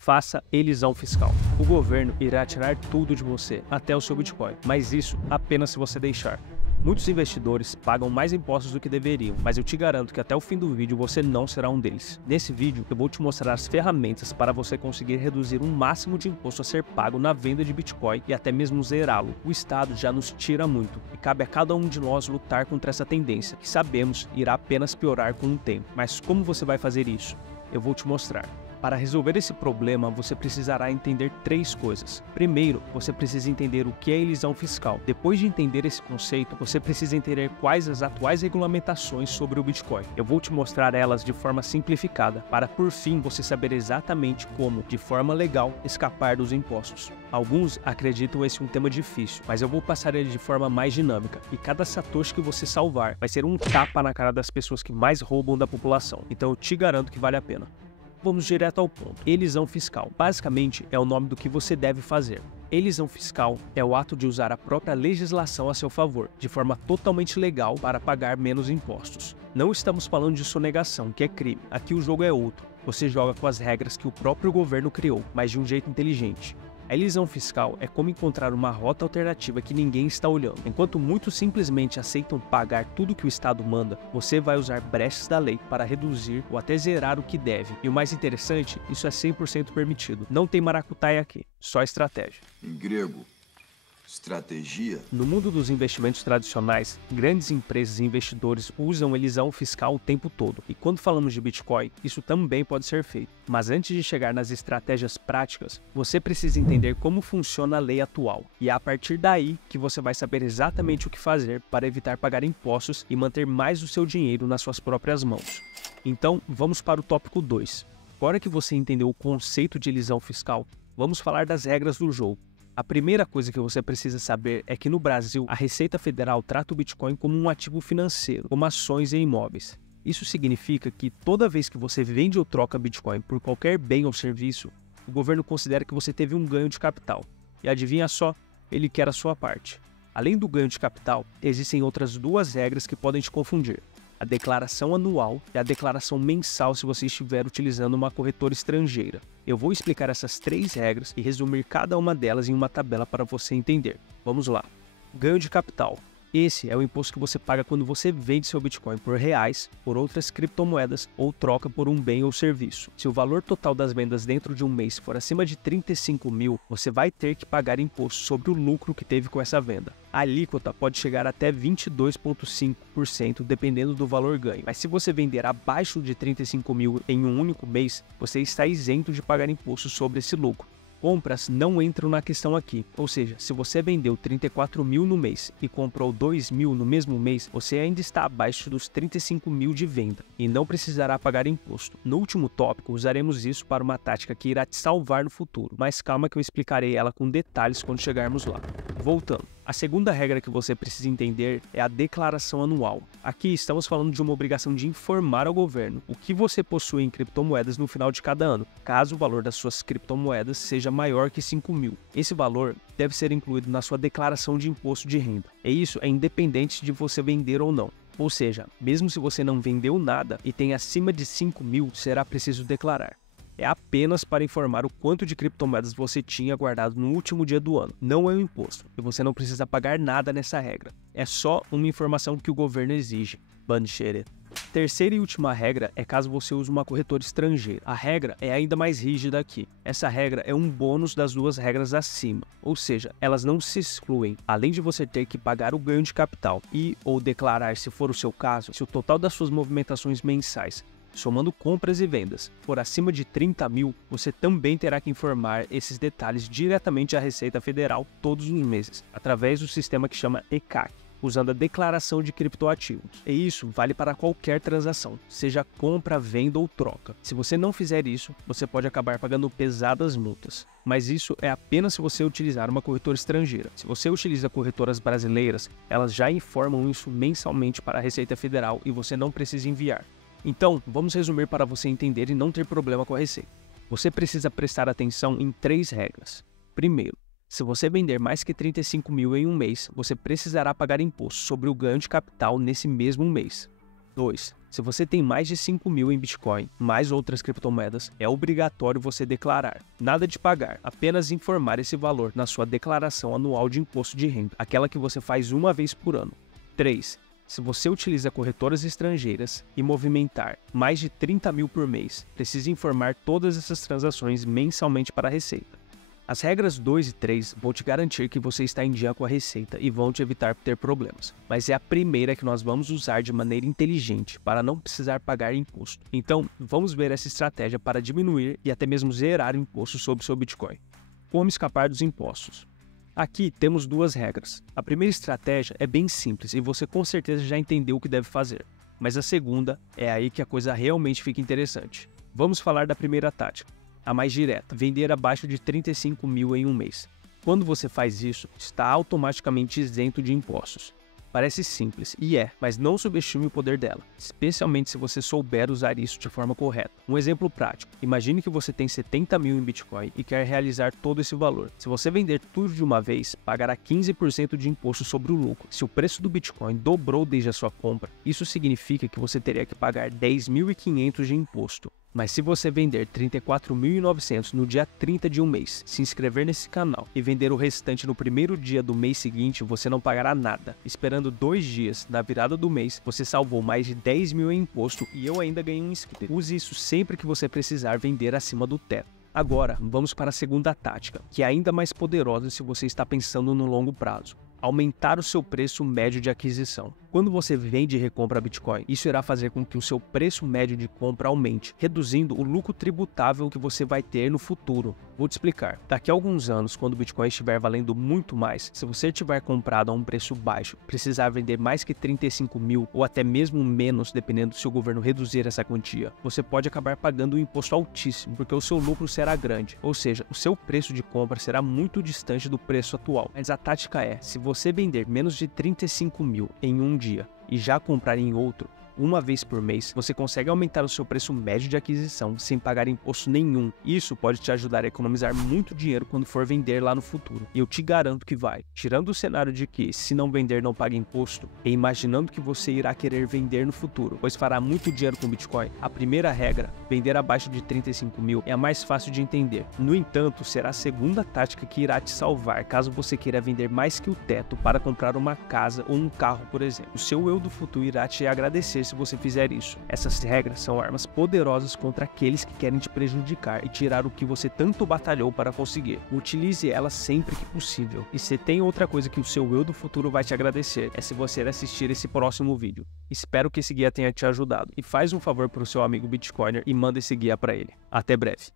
Faça elisão fiscal. O governo irá tirar tudo de você, até o seu Bitcoin, mas isso apenas se você deixar. Muitos investidores pagam mais impostos do que deveriam, mas eu te garanto que até o fim do vídeo você não será um deles. Nesse vídeo eu vou te mostrar as ferramentas para você conseguir reduzir o máximo de imposto a ser pago na venda de Bitcoin e até mesmo zerá-lo. O Estado já nos tira muito e cabe a cada um de nós lutar contra essa tendência, que sabemos irá apenas piorar com o tempo. Mas como você vai fazer isso? Eu vou te mostrar. Para resolver esse problema, você precisará entender três coisas. Primeiro, você precisa entender o que é elisão fiscal. Depois de entender esse conceito, você precisa entender quais as atuais regulamentações sobre o Bitcoin. Eu vou te mostrar elas de forma simplificada, para por fim você saber exatamente como, de forma legal, escapar dos impostos. Alguns acreditam esse um tema difícil, mas eu vou passar ele de forma mais dinâmica, e cada satoshi que você salvar vai ser um tapa na cara das pessoas que mais roubam da população. Então eu te garanto que vale a pena. Vamos direto ao ponto. Elisão fiscal. Basicamente, é o nome do que você deve fazer. Elisão fiscal é o ato de usar a própria legislação a seu favor, de forma totalmente legal para pagar menos impostos. Não estamos falando de sonegação, que é crime. Aqui o jogo é outro. Você joga com as regras que o próprio governo criou, mas de um jeito inteligente. A elisão fiscal é como encontrar uma rota alternativa que ninguém está olhando. Enquanto muitos simplesmente aceitam pagar tudo que o Estado manda, você vai usar brechas da lei para reduzir ou até zerar o que deve. E o mais interessante, isso é 100% permitido. Não tem maracutaia aqui, só estratégia. Em grego, estratégia. No mundo dos investimentos tradicionais, grandes empresas e investidores usam elisão fiscal o tempo todo. E quando falamos de Bitcoin, isso também pode ser feito. Mas antes de chegar nas estratégias práticas, você precisa entender como funciona a lei atual. E é a partir daí que você vai saber exatamente o que fazer para evitar pagar impostos e manter mais o seu dinheiro nas suas próprias mãos. Então, vamos para o tópico 2. Agora que você entendeu o conceito de elisão fiscal, vamos falar das regras do jogo. A primeira coisa que você precisa saber é que no Brasil, a Receita Federal trata o Bitcoin como um ativo financeiro, como ações e imóveis. Isso significa que toda vez que você vende ou troca Bitcoin por qualquer bem ou serviço, o governo considera que você teve um ganho de capital. E adivinha só, ele quer a sua parte. Além do ganho de capital, existem outras duas regras que podem te confundir. A declaração anual e a declaração mensal se você estiver utilizando uma corretora estrangeira. Eu vou explicar essas três regras e resumir cada uma delas em uma tabela para você entender. Vamos lá. Ganho de capital. Esse é o imposto que você paga quando você vende seu Bitcoin por reais, por outras criptomoedas ou troca por um bem ou serviço. Se o valor total das vendas dentro de um mês for acima de 35 mil, você vai ter que pagar imposto sobre o lucro que teve com essa venda. A alíquota pode chegar até 22,5% dependendo do valor ganho. Mas se você vender abaixo de 35 mil em um único mês, você está isento de pagar imposto sobre esse lucro. Compras não entram na questão aqui, ou seja, se você vendeu 34 mil no mês e comprou 2 mil no mesmo mês, você ainda está abaixo dos 35 mil de venda e não precisará pagar imposto. No último tópico, usaremos isso para uma tática que irá te salvar no futuro, mas calma que eu explicarei ela com detalhes quando chegarmos lá. Voltando. A segunda regra que você precisa entender é a declaração anual. Aqui estamos falando de uma obrigação de informar ao governo o que você possui em criptomoedas no final de cada ano, caso o valor das suas criptomoedas seja maior que 5 mil. Esse valor deve ser incluído na sua declaração de imposto de renda. E isso é independente de você vender ou não. Ou seja, mesmo se você não vendeu nada e tem acima de 5 mil, será preciso declarar. É apenas para informar o quanto de criptomoedas você tinha guardado no último dia do ano. Não é um imposto, e você não precisa pagar nada nessa regra. É só uma informação que o governo exige. Bandeira. Terceira e última regra é caso você use uma corretora estrangeira. A regra é ainda mais rígida aqui. Essa regra é um bônus das duas regras acima, ou seja, elas não se excluem. Além de você ter que pagar o ganho de capital e ou declarar, se for o seu caso, se o total das suas movimentações mensais, somando compras e vendas, for acima de 30 mil, você também terá que informar esses detalhes diretamente à Receita Federal todos os meses, através do sistema que chama ECAC, usando a declaração de criptoativos. E isso vale para qualquer transação, seja compra, venda ou troca. Se você não fizer isso, você pode acabar pagando pesadas multas. Mas isso é apenas se você utilizar uma corretora estrangeira. Se você utiliza corretoras brasileiras, elas já informam isso mensalmente para a Receita Federal e você não precisa enviar. Então, vamos resumir para você entender e não ter problema com a receita. Você precisa prestar atenção em três regras. Primeiro, se você vender mais que 35 mil em um mês, você precisará pagar imposto sobre o ganho de capital nesse mesmo mês. 2. Se você tem mais de 5.000 em Bitcoin, mais outras criptomoedas, é obrigatório você declarar. Nada de pagar, apenas informar esse valor na sua declaração anual de imposto de renda, aquela que você faz uma vez por ano. 3. Se você utiliza corretoras estrangeiras e movimentar mais de 30.000 por mês, precisa informar todas essas transações mensalmente para a Receita. As regras 2 e 3 vão te garantir que você está em dia com a Receita e vão te evitar ter problemas, mas é a primeira que nós vamos usar de maneira inteligente para não precisar pagar imposto. Então, vamos ver essa estratégia para diminuir e até mesmo zerar o imposto sobre seu Bitcoin. Como escapar dos impostos? Aqui temos duas regras. A primeira estratégia é bem simples e você com certeza já entendeu o que deve fazer, mas a segunda é aí que a coisa realmente fica interessante. Vamos falar da primeira tática. A mais direta, vender abaixo de 35.000 em um mês. Quando você faz isso, está automaticamente isento de impostos. Parece simples, e é, mas não subestime o poder dela, especialmente se você souber usar isso de forma correta. Um exemplo prático, imagine que você tem 70.000 em Bitcoin e quer realizar todo esse valor. Se você vender tudo de uma vez, pagará 15% de imposto sobre o lucro. Se o preço do Bitcoin dobrou desde a sua compra, isso significa que você teria que pagar 10.500 de imposto. Mas se você vender 34.900 no dia 30 de um mês, se inscrever nesse canal e vender o restante no primeiro dia do mês seguinte, você não pagará nada. Esperando 2 dias, na virada do mês, você salvou mais de 10.000 em imposto e eu ainda ganhei um inscrito. Use isso sempre que você precisar vender acima do teto. Agora, vamos para a segunda tática, que é ainda mais poderosa se você está pensando no longo prazo. Aumentar o seu preço médio de aquisição. Quando você vende e recompra Bitcoin, isso irá fazer com que o seu preço médio de compra aumente, reduzindo o lucro tributável que você vai ter no futuro. Vou te explicar. Daqui a alguns anos, quando o Bitcoin estiver valendo muito mais, se você tiver comprado a um preço baixo, precisar vender mais que 35.000 ou até mesmo menos, dependendo se o governo reduzir essa quantia, você pode acabar pagando um imposto altíssimo, porque o seu lucro será grande, ou seja, o seu preço de compra será muito distante do preço atual. Mas a tática é, se você vender menos de 35.000 em um dia e já comprar em outro, uma vez por mês, você consegue aumentar o seu preço médio de aquisição sem pagar imposto nenhum. Isso pode te ajudar a economizar muito dinheiro quando for vender lá no futuro. E eu te garanto que vai. Tirando o cenário de que, se não vender, não paga imposto, e imaginando que você irá querer vender no futuro, pois fará muito dinheiro com Bitcoin, a primeira regra, vender abaixo de 35.000, é a mais fácil de entender. No entanto, será a segunda tática que irá te salvar caso você queira vender mais que o teto para comprar uma casa ou um carro, por exemplo. O seu eu do futuro irá te agradecer se você fizer isso. Essas regras são armas poderosas contra aqueles que querem te prejudicar e tirar o que você tanto batalhou para conseguir. Utilize elas sempre que possível. E se tem outra coisa que o seu eu do futuro vai te agradecer, é se você assistir esse próximo vídeo. Espero que esse guia tenha te ajudado. E faz um favor para o seu amigo Bitcoiner e manda esse guia para ele. Até breve.